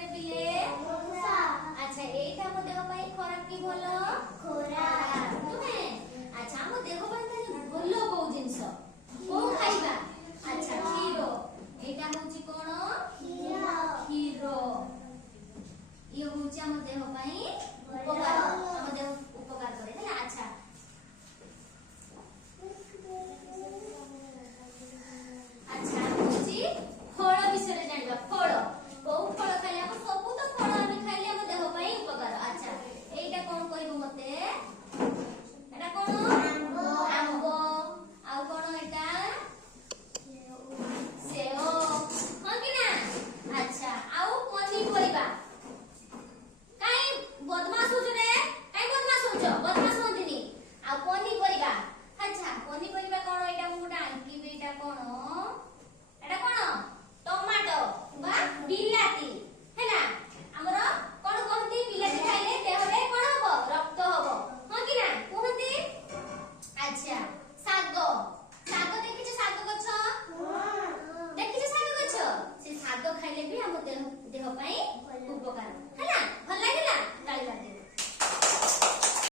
रे पिले अच्छा एटा मो देह पई खराब की भलो खराब तुमे अच्छा मो देह पई तने भलो को जिंस को खाइबा अच्छा खीरो एटा होची कोन खीरो खीरो ये होची हम देह पई